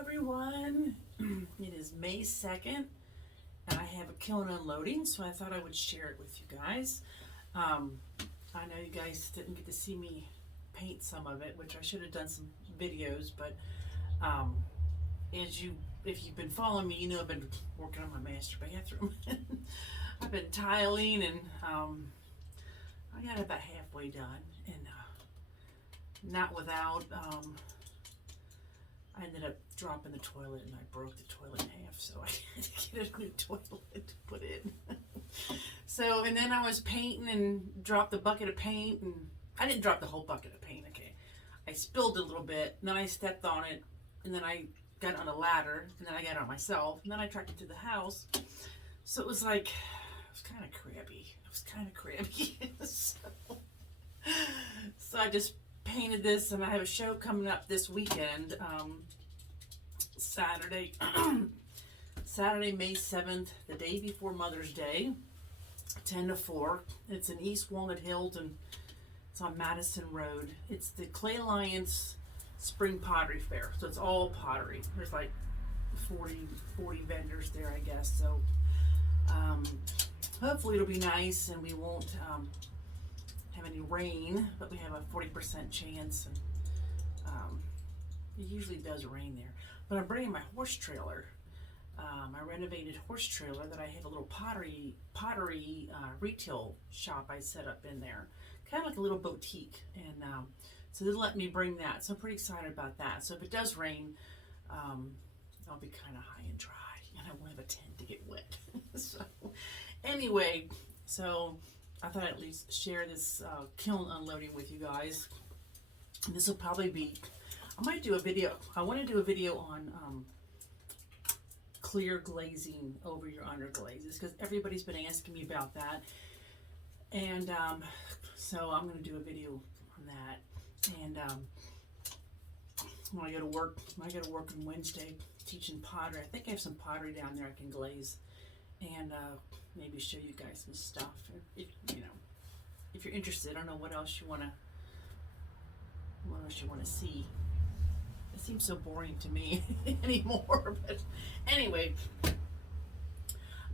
everyone. It is May 2nd and I have a kiln unloading, so I thought I would share it with you guys. I know you guys didn't get to see me paint some of it, which I should have done some videos, but if you've been following me, you know I've been working on my master bathroom. I've been tiling and I got about halfway done, and not without I ended up dropping the toilet and I broke the toilet in half, so I had to get a new toilet to put in. So, and then I was painting and dropped the bucket of paint, and I didn't drop the whole bucket of paint, okay. I spilled a little bit, and then I stepped on it, and then I got on a ladder, and then I got on myself, and then I tracked it to the house. So it was like, it was kind of crabby. So I just painted this, and I have a show coming up this weekend, Saturday, May 7th, the day before Mother's Day, 10 to 4. It's in East Walnut Hills, and it's on Madison Road. It's the Clay Alliance Spring Pottery Fair, so it's all pottery. There's like 40 vendors there, I guess. So hopefully it'll be nice, and we won't have any rain, but we have a 40% chance, and it usually does rain there. But I'm bringing my horse trailer, my renovated horse trailer that I have a little pottery retail shop I set up in there, kind of like a little boutique, and so they let me bring that, so I'm pretty excited about that. So if it does rain, I'll be kind of high and dry, and I won't have a tent to get wet. So anyway, so I thought I'd at least share this kiln unloading with you guys. This will probably be, I might do a video, I want to do a video on clear glazing over your underglazes, because everybody's been asking me about that. And so I'm going to do a video on that. And when I go to work on Wednesday teaching pottery. I think I have some pottery down there I can glaze, and maybe show you guys some stuff. If if you're interested. I don't know what else you want to see. It seems so boring to me anymore, but anyway.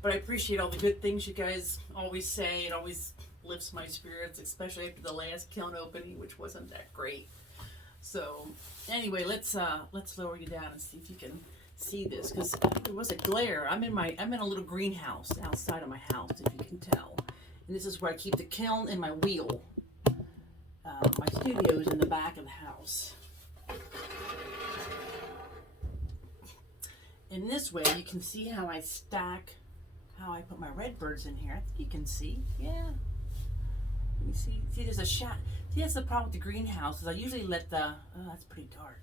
But I appreciate all the good things you guys always say. It always lifts my spirits, especially after the last kiln opening, which wasn't that great. So anyway, let's lower you down and see if you can see this, because there was a glare. I'm in a little greenhouse outside of my house, if you can tell. And this is where I keep the kiln and my wheel. My studio is in the back of the house. In this way, you can see how I put my redbirds in here. I think you can see. Yeah. Let me see. See, there's a shot. See, that's the problem with the greenhouses. I usually let the. Oh, that's pretty dark.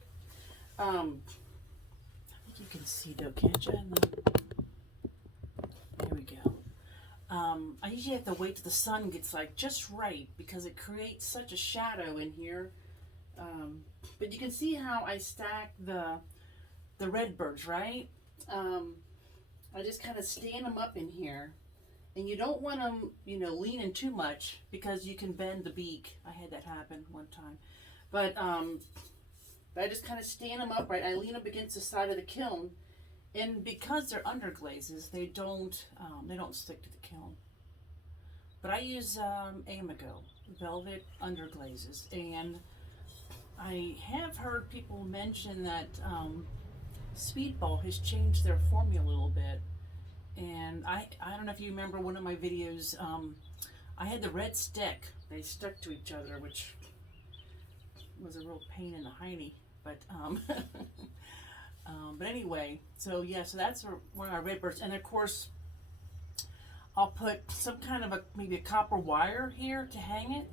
I think you can see though, can't you? There we go. I usually have to wait till the sun gets like just right, because it creates such a shadow in here. But you can see how I stack the redbirds, right? I just kind of stand them up in here, and you don't want them, leaning too much, because you can bend the beak. I had that happen one time, but I just kind of stand them up, right? I lean up against the side of the kiln, and because they're underglazes, they don't stick to the kiln. But I use Amigo velvet underglazes, and I have heard people mention that Speedball has changed their formula a little bit, and I don't know if you remember one of my videos. I had the red stick; they stuck to each other, which was a real pain in the hiney. But but anyway, so yeah, so that's one of our redbirds, and of course I'll put some kind of maybe a copper wire here to hang it,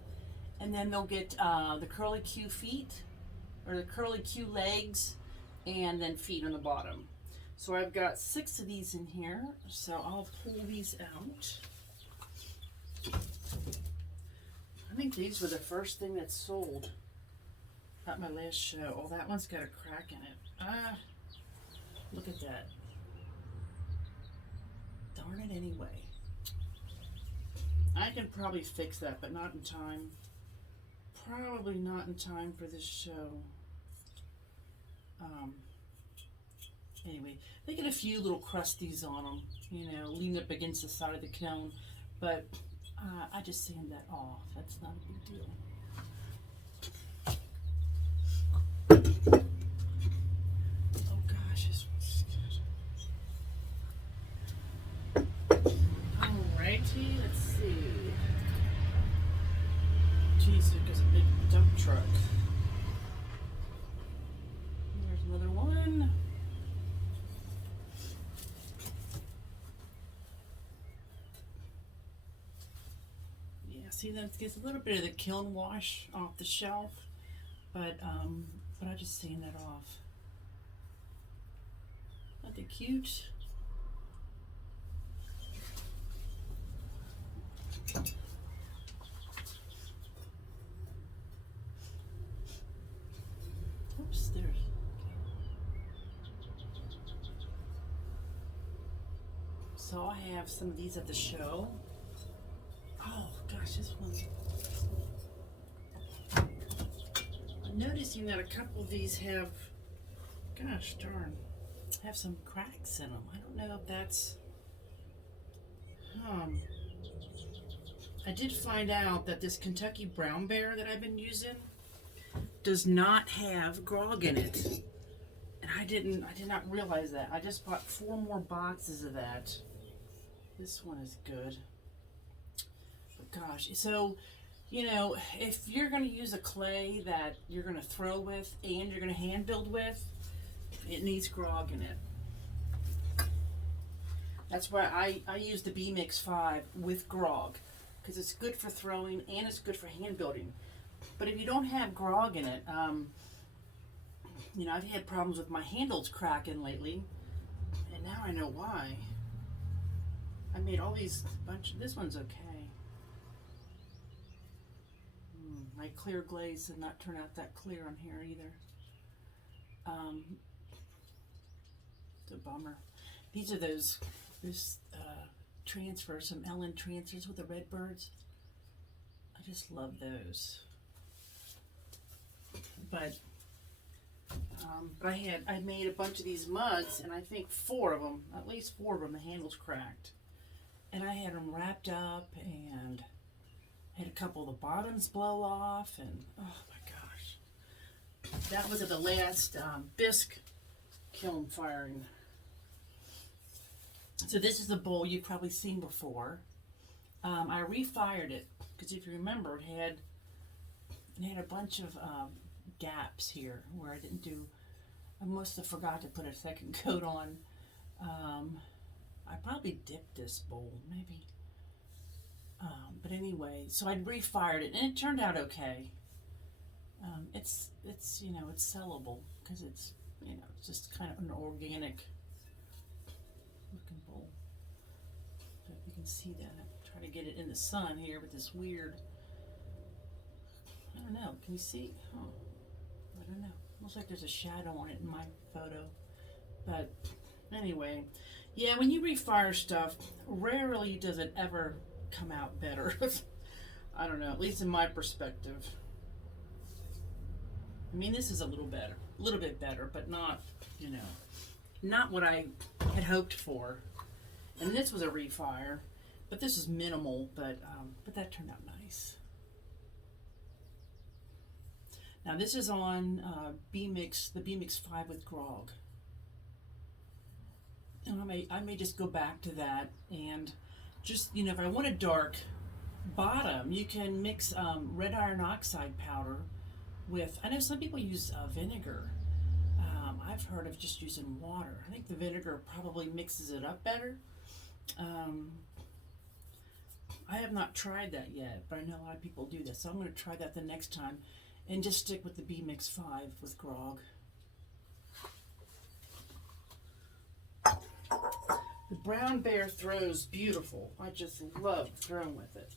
and then they'll get the curly Q feet, or the curly Q legs, and then feet on the bottom. So I've got 6 of these in here, so I'll pull these out. I think these were the first thing that sold at my last show. Oh, that one's got a crack in it. Look at that. Darn it anyway. I can probably fix that, but not in time. Probably not in time for this show. Anyway, they get a few little crusties on them, you know, leaning up against the side of the kiln, but I just sand that off. That's not a big deal. Oh gosh, this one's good. Alrighty, let's see. Geez, there goes a big dump truck. There's another one. Yeah, see, that gets a little bit of the kiln wash off the shelf, but I just sand that off. Aren't they cute? Oops, there's. So I have some of these at the show. Oh gosh, this one's. I'm noticing that a couple of these have, gosh darn, have some cracks in them. I don't know if that's. I did find out that this Kentucky Brown Bear that I've been using does not have grog in it. And I did not realize that. I just bought 4 more boxes of that. This one is good. But gosh, so, you know, if you're going to use a clay that you're going to throw with and you're going to hand build with, it needs grog in it. That's why I use the B-Mix 5 with grog, because it's good for throwing and it's good for hand building. But if you don't have grog in it, you know, I've had problems with my handles cracking lately, and now I know why. I made all these this one's okay. My clear glaze did not turn out that clear on here either. It's a bummer. These are those transfers, some LN transfers with the red birds. I just love those. But I made a bunch of these mugs, and I think 4 of them, at least 4 of them, the handles cracked. And I had them wrapped up, and had a couple of the bottoms blow off, and oh my gosh. That was at the last bisque kiln firing. So this is a bowl you've probably seen before. I refired it, because if you remember, it had a bunch of gaps here where I must have forgot to put a second coat on. I probably dipped this bowl, maybe. But anyway, so I'd refired it, and it turned out okay. It's you know, it's sellable, because it's, you know, it's just kind of an organic looking bowl. So if you can see that, try to get it in the sun here with this weird, I don't know, can you see? Oh, I don't know. Looks like there's a shadow on it in my photo. But anyway, yeah, when you refire stuff, rarely does it ever come out better. I don't know, at least in my perspective. I mean, this is a little bit better, but not, you know, not what I had hoped for. And this was a refire, but this is minimal, but that turned out nice. Now this is on B-Mix, the B-Mix 5 with grog. And I may just go back to that, and just, you know, if I want a dark bottom, you can mix red iron oxide powder with, I know some people use vinegar. I've heard of just using water. I think the vinegar probably mixes it up better. I have not tried that yet, but I know a lot of people do this, so I'm going to try that the next time and just stick with the B-Mix 5 with grog. The Brown Bear throws beautiful. I just love throwing with it.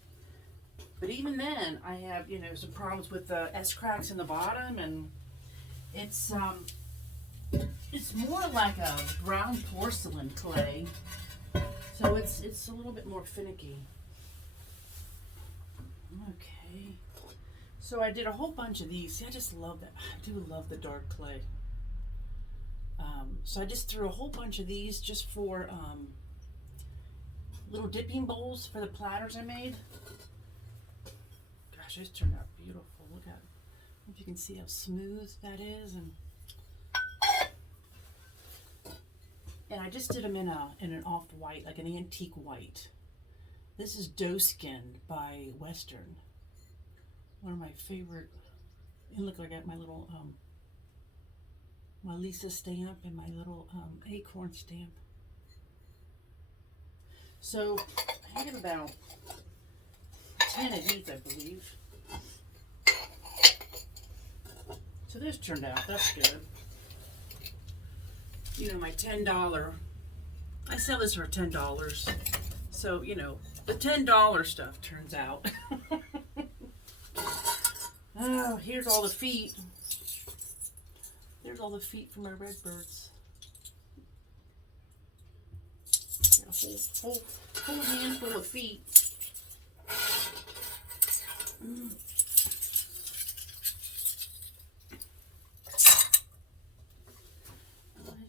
But even then, I have, you know, some problems with the S-cracks in the bottom, and it's more like a brown porcelain clay, so it's a little bit more finicky. Okay, so I did a whole bunch of these. See, I just love that. I do love the dark clay. So I just threw a whole bunch of these just for little dipping bowls for the platters I made. Gosh, this turned out beautiful. Look at, if you can see how smooth that is, and I just did them in an off-white, like an antique white. This is Doe Skin by Western. One of my favorite. And look, I got my little my Lisa stamp and my little acorn stamp. So I have about 10 of these, I believe. So this turned out, that's good. You know, my $10, I sell this for $10. So, you know, the $10 stuff turns out. Oh, here's all the feet. There's all the feet from my redbirds. Got a whole handful of feet. Here's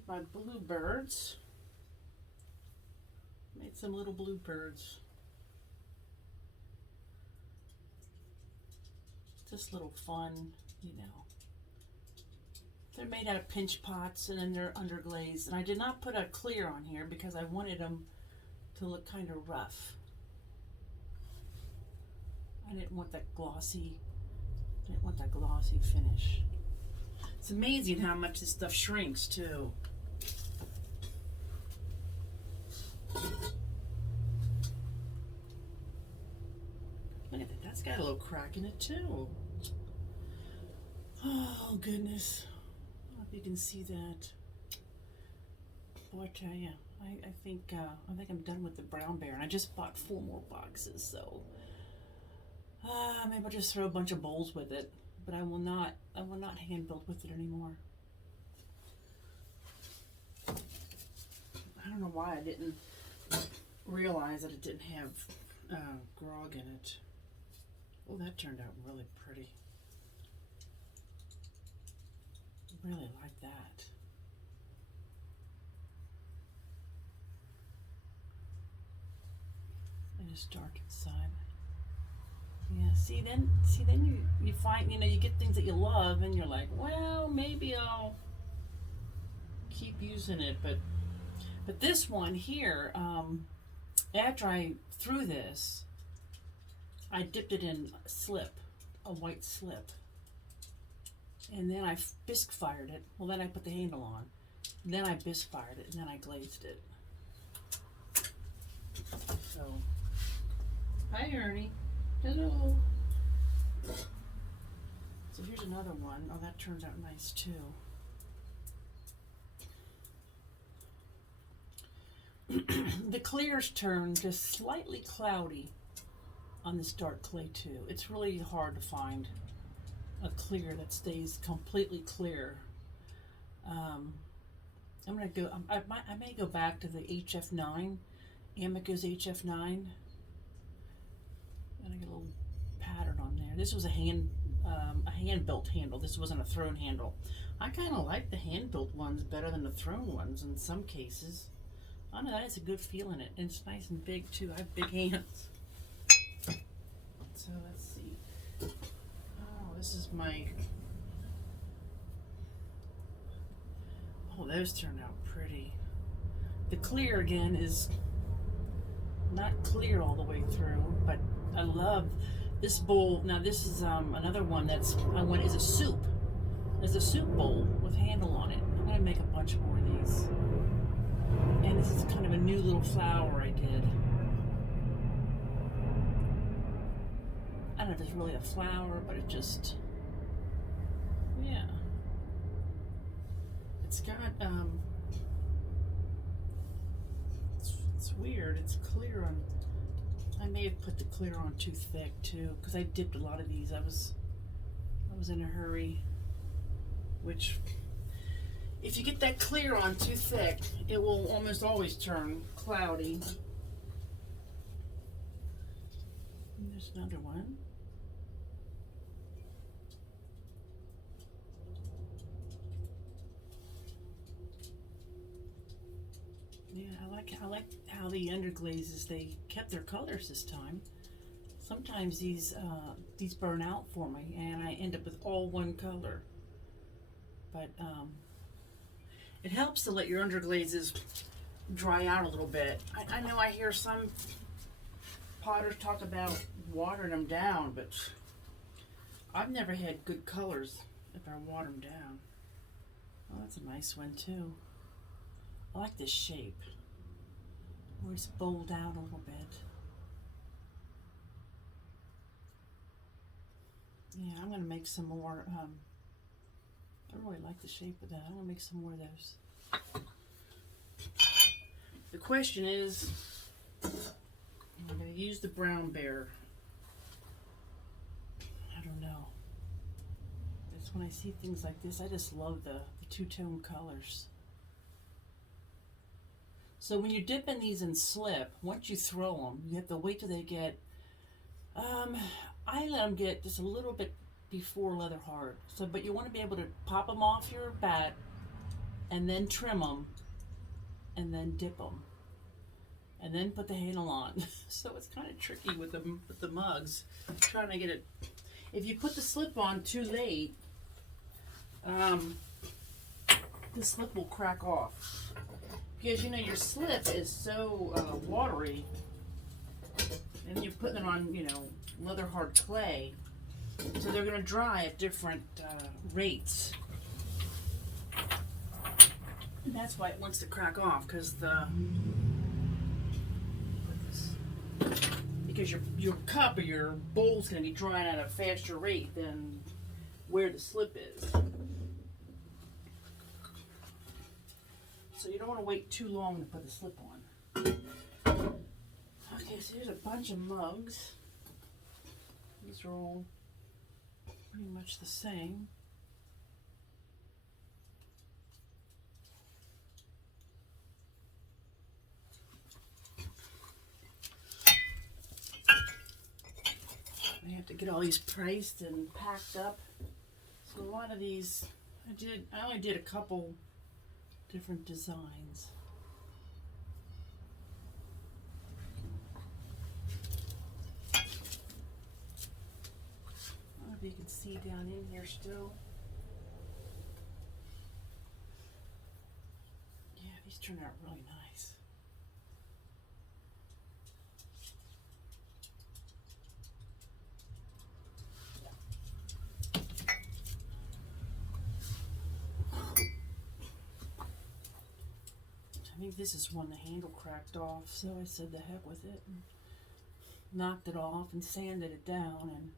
my bluebirds. Made some little bluebirds. Just little fun, you know. They're made out of pinch pots, and then they're underglazed. And I did not put a clear on here because I wanted them to look kind of rough. I didn't want that glossy finish. It's amazing how much this stuff shrinks too. Look at that, that's got a little crack in it too. Oh goodness. I hope you can see that. Boy, I tell you, I think I'm done with the brown bear, and I just bought 4 more boxes, so maybe I'll just throw a bunch of bowls with it, but I will not hand build with it anymore. I don't know why I didn't realize that it didn't have grog in it. Oh, that turned out really pretty. Really like that. And it's dark inside. Yeah, see then you find, you know, you get things that you love and you're like, well, maybe I'll keep using it, but this one here, after I threw this, I dipped it in a white slip. And then I bisque fired it. Well, then I put the handle on. Then I bisque fired it, and then I glazed it. So, hi Ernie. Hello. So here's another one. Oh, that turns out nice too. The clears turn just slightly cloudy on this dark clay too. It's really hard to find a clear that stays completely clear. I'm gonna go. I may go back to the HF9, Amico's HF9, and I get a little pattern on there. This was a hand built handle. This wasn't a thrown handle. I kind of like the hand built ones better than the thrown ones in some cases. I don't know, that has a good feel in it, and it's nice and big too. I have big hands. So let's see. This is my, oh, those turned out pretty. The clear again is not clear all the way through, but I love this bowl. Now this is another one that's, is a soup. There's a soup bowl with handle on it. I'm gonna make a bunch more of these. And this is kind of a new little flower I did. I don't know if it's really a flower, but it just, yeah. It's got, it's weird. It's clear on, I may have put the clear on too thick too, because I dipped a lot of these. I was in a hurry, which, if you get that clear on too thick, it will almost always turn cloudy. And there's another one. I like how the underglazes, they kept their colors this time. Sometimes these burn out for me and I end up with all one color. But it helps to let your underglazes dry out a little bit. I know I hear some potters talk about watering them down, but I've never had good colors if I water them down. Oh, that's a nice one too. I like this shape where it's bowled out a little bit. Yeah, I'm going to make some more. I really like the shape of that. I'm going to make some more of those. The question is, I'm going to use the brown bear. I don't know. It's when I see things like this, I just love the two-tone colors. So when you're dipping these in slip, once you throw them, you have to wait till they get, I let them get just a little bit before leather hard. So, but you want to be able to pop them off your bat and then trim them and then dip them and then put the handle on. So it's kind of tricky with the mugs, trying to get it. If you put the slip on too late, the slip will crack off. Because you know your slip is so watery, and you're putting it on, you know, leather hard clay, so they're going to dry at different rates. And that's why it wants to crack off, because your cup or your bowl's going to be drying at a faster rate than where the slip is. So you don't want to wait too long to put the slip on. Okay, so here's a bunch of mugs. These are all pretty much the same. I have to get all these priced and packed up. So a lot of these, I only did a couple different designs. I don't know if you can see down in here still. Yeah, these turned out really nice. I think this is one the handle cracked off, so I said the heck with it and knocked it off and sanded it down. And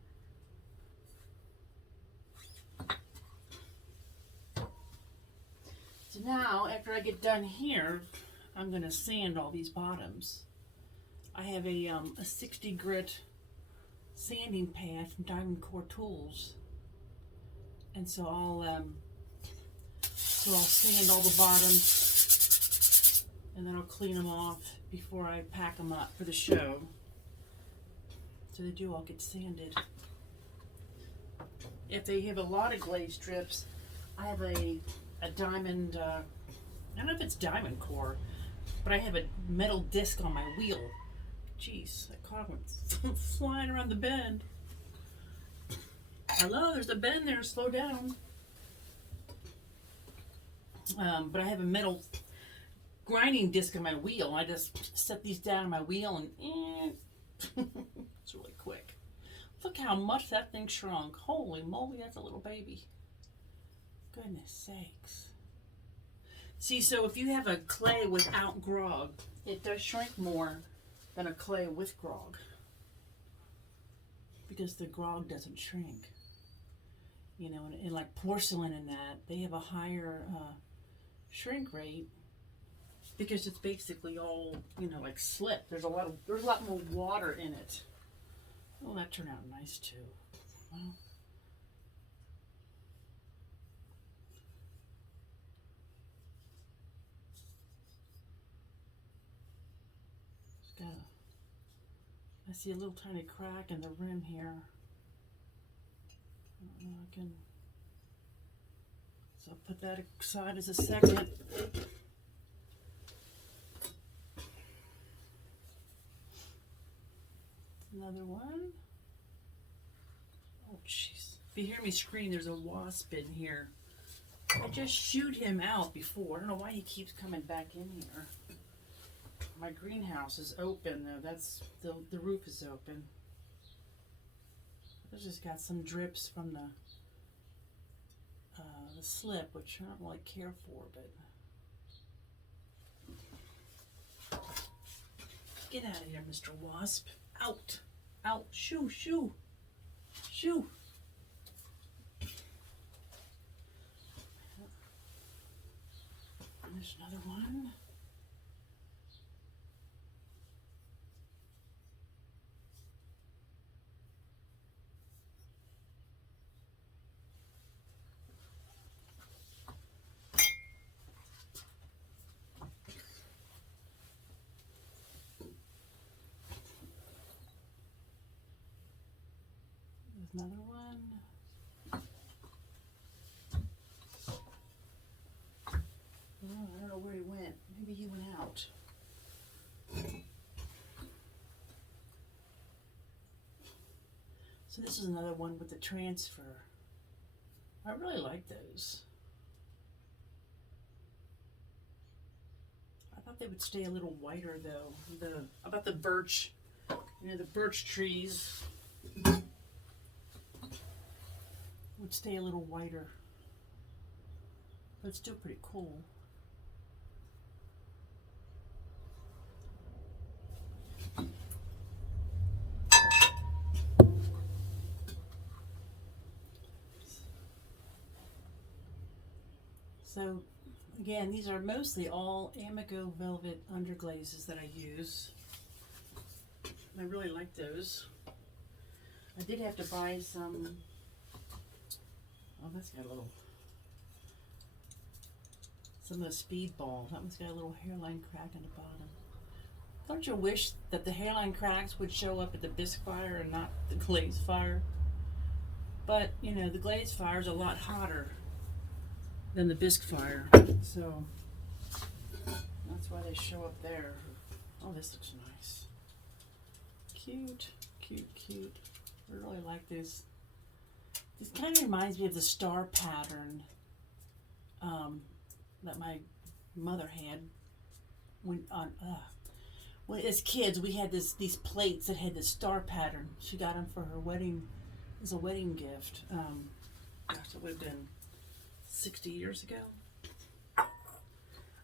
so now, after I get done here, I'm going to sand all these bottoms. I have a 60 grit sanding pad from Diamond Core Tools, and so I'll sand all the bottoms. And then I'll clean them off before I pack them up for the show. So they do all get sanded. If they have a lot of glaze strips, I have a diamond, I don't know if it's Diamond Core, but I have a metal disc on my wheel. Jeez, that car went flying around the bend. Hello, there's a bend there, slow down. But I have a metal grinding disc on my wheel. I just set these down on my wheel and it's really quick. Look how much that thing shrunk. Holy moly, that's a little baby. Goodness sakes. See, so if you have a clay without grog, it does shrink more than a clay with grog, because the grog doesn't shrink. You know, and like porcelain and that, they have a higher shrink rate, because it's basically all, you know, like slip. There's a lot more water in it. Well, that turned out nice too. Well, I see a little tiny crack in the rim here. I don't know, I can, so I'll put that aside as a second. another one. Oh, jeez. If you hear me scream, there's a wasp in here. I just shooed him out before. I don't know why he keeps coming back in here. My greenhouse is open though. That's the roof is open. I just got some drips from the slip, which I don't really care for, but get out of here, Mr. Wasp. Out. Out. Shoo, shoo. Shoo. And there's another one. Another one. Oh, I don't know where he went. Maybe he went out. So this is another one with the transfer. I really like those. I thought they would stay a little whiter though. About the birch, the birch trees would stay a little whiter, but it's still pretty cool. So again, these are mostly all Amico velvet underglazes that I use. I really like those. I did have to buy some. Oh, that's got a little, some of the speedball. That one's got a little hairline crack on the bottom. Don't you wish that the hairline cracks would show up at the bisque fire and not the glaze fire? But, the glaze fire is a lot hotter than the bisque fire. So, that's why they show up there. Oh, this looks nice. Cute, cute, cute. I really like this. This kind of reminds me of the star pattern that my mother had when as kids. We had these plates that had this star pattern. She got them for her wedding as a wedding gift. Gosh, it would have been 60 years ago.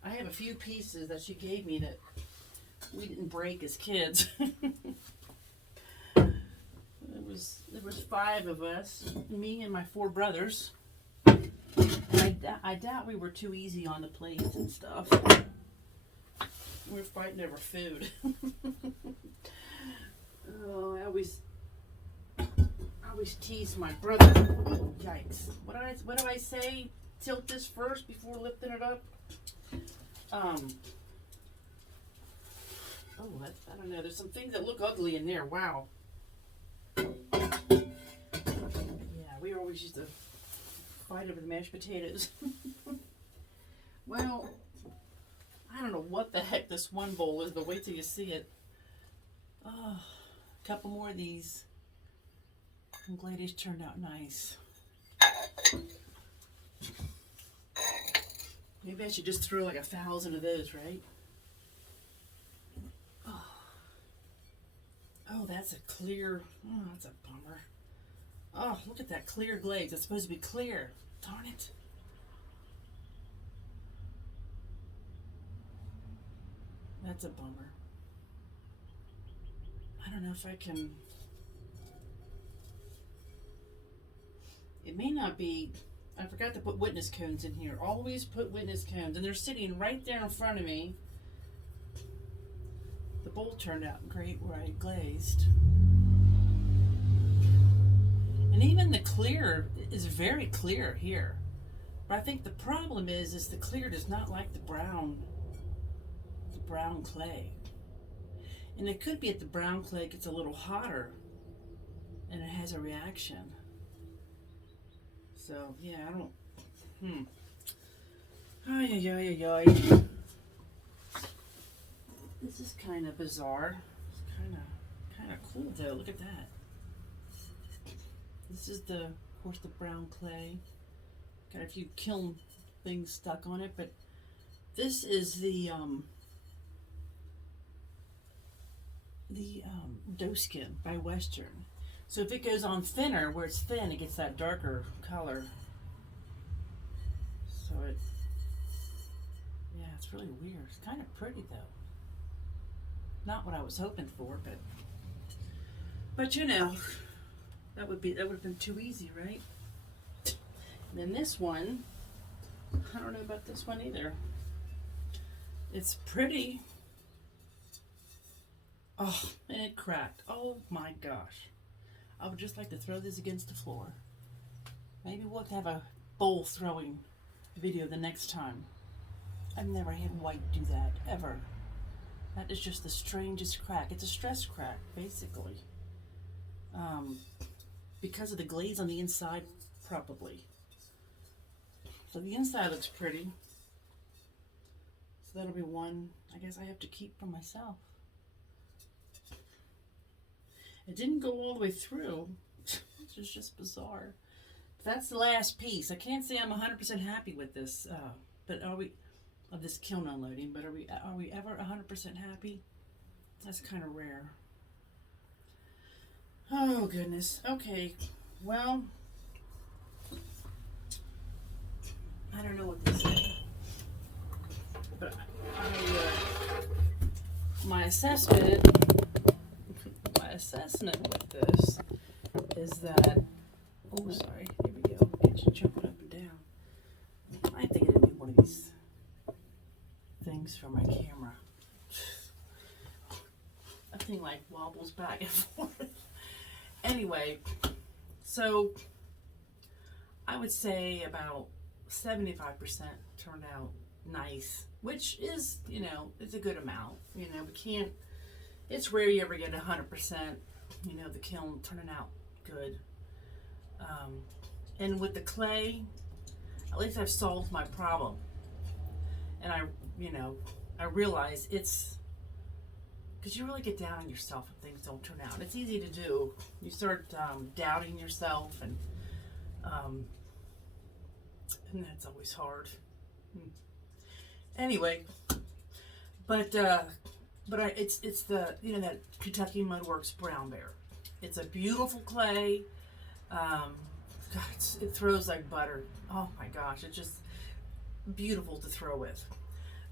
I have a few pieces that she gave me that we didn't break as kids. There was 5 of us, me and my 4 brothers. I doubt we were too easy on the plates and stuff. We were fighting over food. Oh, I always tease my brother. Oh, yikes! What do I say? Tilt this first before lifting it up. Oh, I don't know. There's some things that look ugly in there. Wow. Yeah, we always used to fight over the mashed potatoes. Well, I don't know what the heck this one bowl is, but wait till you see it. Oh, a couple more of these. I'm glad these turned out nice. Maybe I should just throw like 1,000 of those, right? Oh, that's a clear. Oh, that's a bummer. Oh, look at that clear glaze. It's supposed to be clear. Darn it. That's a bummer. I don't know if I can. It may not be. I forgot to put witness cones in here. Always put witness cones. And they're sitting right there in front of me. The bowl turned out great where I glazed. And even the clear is very clear here. But I think the problem is the clear does not like the brown clay. And it could be that the brown clay gets a little hotter and it has a reaction. So, yeah, I don't, Ay, ay, ay, ay, ay. This is kind of bizarre. It's kind kind of cool though. Look at that. This is of course, the brown clay. Got a few kiln things stuck on it, but this is the doe skin by Western. So if it goes on thinner, where it's thin, it gets that darker color. So yeah, it's really weird. It's kind of pretty though. Not what I was hoping for, but you know, that would have been too easy, right? And then this one, I don't know about this one either. It's pretty. Oh, and it cracked. Oh my gosh. I would just like to throw this against the floor. Maybe we'll have a bowl throwing video the next time. I've never had white do that, ever. That is just the strangest crack. It's a stress crack, basically. Because of the glaze on the inside, probably. So the inside looks pretty. So that'll be one, I guess I have to keep for myself. It didn't go all the way through, which is just bizarre. But that's the last piece. I can't say I'm 100% happy with this, but are we, of this kiln unloading, but are we ever 100% happy? That's kind of rare. Oh goodness. Okay. Well, I don't know what to say, but my assessment with this is that, oh sorry, here we go, get you jumping up and down. I think I need one of these things for my camera. That thing like wobbles back and forth. Anyway, so I would say about 75% turned out nice, which is, you know, it's a good amount. You know, we can't, it's rare you ever get 100%, you know, the kiln turning out good. And with the clay, at least I've solved my problem. And I realize it's, because you really get down on yourself if things don't turn out. It's easy to do. You start doubting yourself, and that's always hard. Anyway, it's the, you know, that Kentucky Mudworks Brown Bear. It's a beautiful clay. God, it throws like butter. Oh my gosh, it's just beautiful to throw with.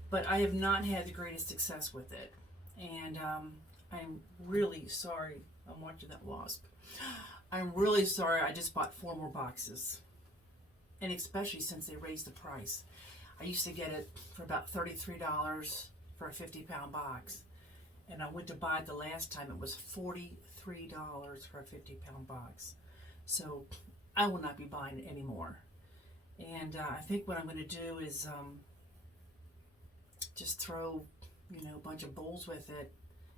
But I have not had the greatest success with it, and I'm really sorry. I'm watching that wasp. I'm really sorry. I just bought 4 more boxes, and especially since they raised the price. I used to get it for about $33 for a 50-pound box, and I went to buy it the last time. It was $43 for a 50-pound box. So I will not be buying it anymore. And I think what I'm going to do is just throw, you know, a bunch of bowls with it.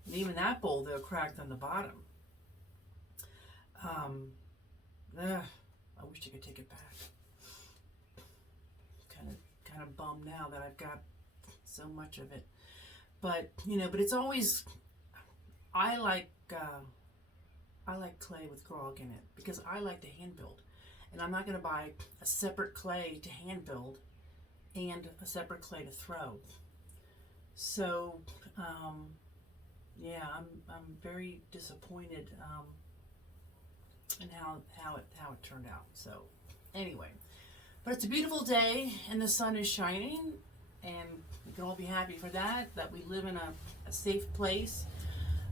And even that bowl, though, cracked on the bottom. I wish I could take it back. Kind of bummed now that I've got so much of it. But, you know, but it's always, I like clay with grog in it because I like to hand build. And I'm not going to buy a separate clay to hand build and a separate clay to throw. So, yeah, I'm very disappointed in how it turned out. So, anyway, but it's a beautiful day and the sun is shining, and we can all be happy for that we live in a safe place.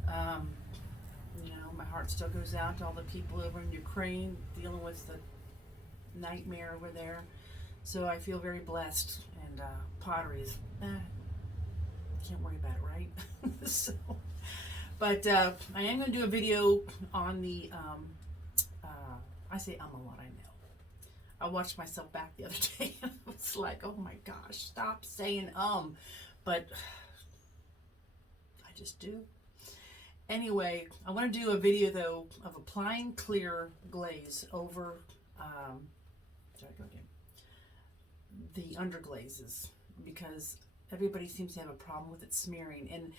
You know, my heart still goes out to all the people over in Ukraine dealing with the nightmare over there. So I feel very blessed, and pottery is, can't worry about it, right? So, but I am going to do a video on the, I say a lot, I know. I watched myself back the other day, and I was like, oh my gosh, stop saying but I just do. Anyway, I want to do a video, though, of applying clear glaze over, the underglazes, because everybody seems to have a problem with it smearing, and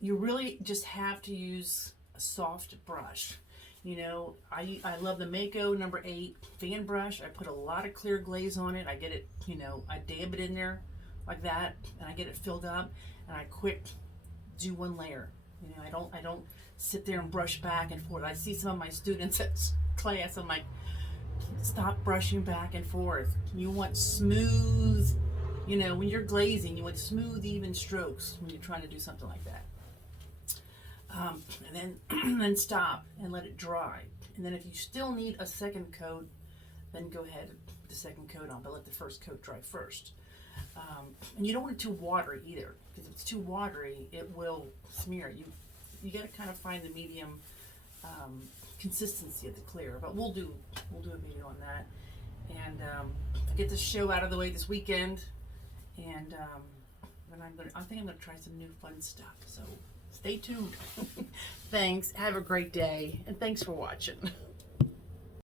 you really just have to use a soft brush. You know, I love the Mako number 8 fan brush. I put a lot of clear glaze on it. I get it, you know, I dab it in there like that, and I get it filled up, and I quick do one layer. You know, I don't sit there and brush back and forth. I see some of my students at class. I'm like, stop brushing back and forth. You want smooth, you know, when you're glazing, you want smooth, even strokes when you're trying to do something like that. And then stop and let it dry. And then if you still need a second coat, then go ahead and put the second coat on, but let the first coat dry first. And you don't want it too watery either, because if it's too watery, it will smear. You got to kind of find the medium consistency of the clear. But we'll do a video on that. And get this show out of the way this weekend. And then I think I'm gonna try some new fun stuff. So stay tuned. Thanks. Have a great day, and thanks for watching.